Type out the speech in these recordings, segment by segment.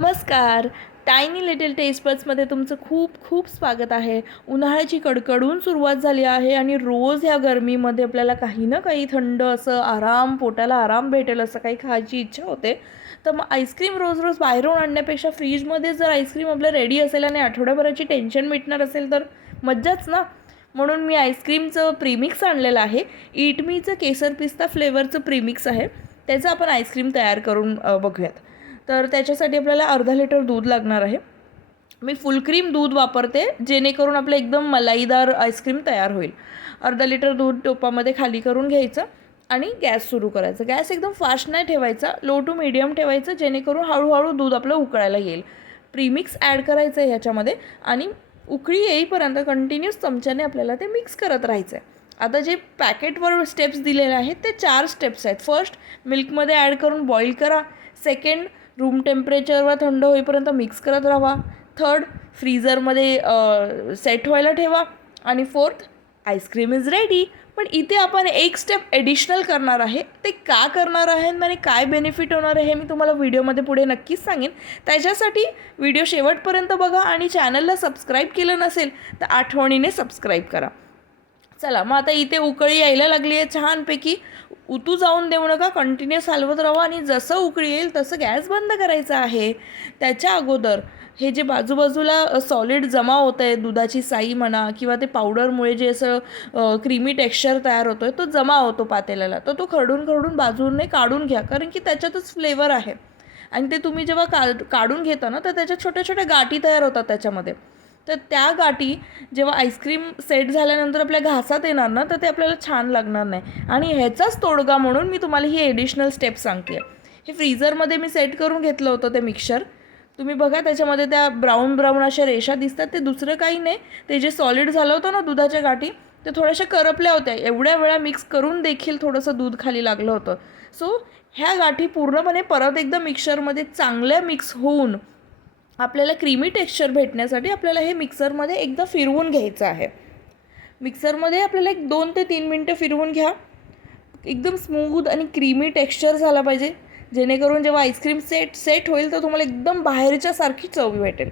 नमस्कार. Tiny little taste बड्समध्ये तुमचं खूप खूप स्वागत आहे. उन्हाळ्याची कडकडून सुरुवात झाली आहे आणि रोज ह्या गरमीमध्ये आपल्याला काही ना काही थंड असं पोटाला आराम भेटेल असं काही खायची इच्छा होते. तर मग आईस्क्रीम रोज रोज बाहेरून आणण्यापेक्षा फ्रीजमध्ये जर आईस्क्रीम आपलं रेडी असेल आणि आठवड्याभराची टेन्शन मिटणार असेल तर मज्जाच ना. म्हणून मी आईस्क्रीमचं प्रीमिक्स आणलेलं आहे. ईट मीचं केसर पिस्ता फ्लेवरचं प्रीमिक्स आहे. त्याचं आपण आईस्क्रीम तयार करून बघूयात. तर त्याच्यासाठी आपल्याला अर्धा लिटर दूध लागणार आहे. मी फुल क्रीम दूध वापरते जेणेकरून आपलं एकदम मलाईदार आईस्क्रीम तयार होईल. अर्धा लिटर दूध टोपामध्ये खाली करून घ्यायचं आणि गॅस सुरू करायचं. गॅस एकदम फास्ट नाही ठेवायचा, लो टू मीडियम ठेवायचं जेणेकरून हळूहळू दूध आपलं उकळायला येईल. प्रीमिक्स ॲड करायचं आहे ह्याच्यामध्ये आणि उकळी येईपर्यंत कंटिन्यूस चमच्याने आपल्याला ते मिक्स करत राहायचं आहे. आता जे पॅकेटवर स्टेप्स दिलेले आहेत ते 4 स्टेप्स आहेत. फर्स्ट, मिल्कमध्ये ॲड करून बॉईल करा. सेकंड, रूम टेम्परेचरवर थंड होईपर्यंत मिक्स करत राहा. थर्ड, फ्रीझरमध्ये सेट व्हायला ठेवा. आणि फोर्थ, आईस्क्रीम इज रेडी. पण इथे आपण एक स्टेप ॲडिशनल करणार आहे. ते का करणार आहे आणि काय बेनिफिट होणार आहे हे मी तुम्हाला व्हिडिओमध्ये पुढे नक्कीच सांगेन. त्याच्यासाठी व्हिडिओ शेवटपर्यंत बघा आणि चॅनलला सबस्क्राईब केलं नसेल तर आठवणीने सबस्क्राईब करा. चला मग आता इथे उकळी यायला लागली आहे छानपैकी. उतू जाऊन देऊ नका, कंटिन्युअस हलवत राहा आणि जसं उकळी येईल तसं गॅस बंद करायचा आहे. त्याच्या अगोदर हे जे बाजूबाजूला सॉलिड जमा होतं आहे, दुधाची साई म्हणा किंवा ते पावडरमुळे जे असं क्रीमी टेक्स्चर तयार होतो आहे तो जमा होतो पातेल्याला, तर तो खरडून बाजूने काढून घ्या, कारण की त्याच्यातच फ्लेवर आहे. आणि ते तुम्ही जेव्हा काढून घेता ना तर त्याच्यात छोट्या छोट्या गाठी तयार होतात त्याच्यामध्ये. तर त्या गाठी जेव्हा आईस्क्रीम सेट झाल्यानंतर आपल्या घासात येणार ना तर ते आपल्याला छान लागणार नाही. आणि ह्याचाच तोडगा म्हणून मी तुम्हाला ही ॲडिशनल स्टेप सांगते आहे. हे फ्रीझरमध्ये मी सेट करून घेतलं होतं ते मिक्सचर. तुम्ही बघा त्याच्यामध्ये त्या ब्राऊन अशा रेषा दिसतात, ते दुसरं काही नाही, ते जे सॉलिड झालं होतं ना दुधाच्या गाठी ते थोड्याशा करपल्या होत्या. एवढ्या वेळा मिक्स करून देखील थोडंसं दूध खाली लागलं होतं. सो ह्या गाठी पूर्णपणे परत एकदा मिक्सचरमध्ये चांगल्या मिक्स होऊन आपल्याला क्रीमी टेक्स्चर भेटण्यासाठी आपल्याला हे मिक्सरमध्ये एकदा फिरवून घ्यायचं आहे. मिक्सरमध्ये आपल्याला 2 ते 3 मिनटं फिरवून घ्या. एकदम स्मूथ आणि क्रीमी टेक्स्चर झाला पाहिजे, जेणेकरून जेव्हा आईस्क्रीम सेट होईल तर तुम्हाला एकदम बाहेरच्यासारखी चव भेटेल.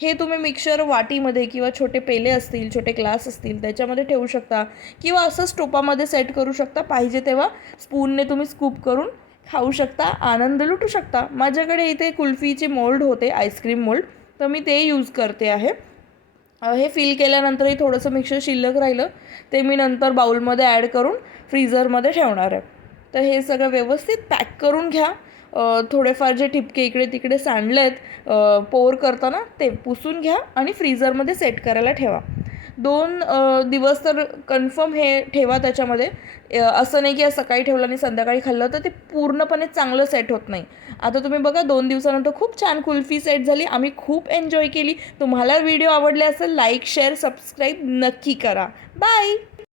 हे तुम्ही मिक्सचर वाटीमध्ये किंवा छोटे पेले असतील, छोटे ग्लास असतील त्याच्यामध्ये ठेवू शकता किंवा असंच टोपामध्ये सेट करू शकता. पाहिजे तेव्हा स्पूनने तुम्ही स्कूप करून खाऊ शकता, आनंद लुटू शकता. माझ्याकडे इथे कुल्फीचे मोल्ड होते, आईस्क्रीम मोल्ड, तर मी ते यूज करते आहे. हे फिल केल्यानंतरही थोडंसं मिक्सचर शिल्लक राहिलं ते मी नंतर बाउलमध्ये ॲड करून फ्रीझरमध्ये ठेवणार आहे. तर हे सगळं व्यवस्थित पॅक करून घ्या. थोडेफार जे ठिपके इकडे तिकडे सांडले आहेत पोर करताना ते पुसून घ्या आणि फ्रीझरमध्ये सेट करायला ठेवा. 2 दिवस तर कन्फर्म हे ठेवा त्याच्यामध्ये. असं नाही की आज सकाळी ठेवलं आणि संध्याकाळी खाल्लं तर ते पूर्णपणे चांगलं सेट होत नाही. आता तुम्ही बघा 2 दिवसानंतर खूप छान कुल्फी सेट झाली. आम्ही खूप एन्जॉय केली. तुम्हाला व्हिडिओ आवडले असेल लाईक, शेअर, सबस्क्राईब नक्की करा. बाय.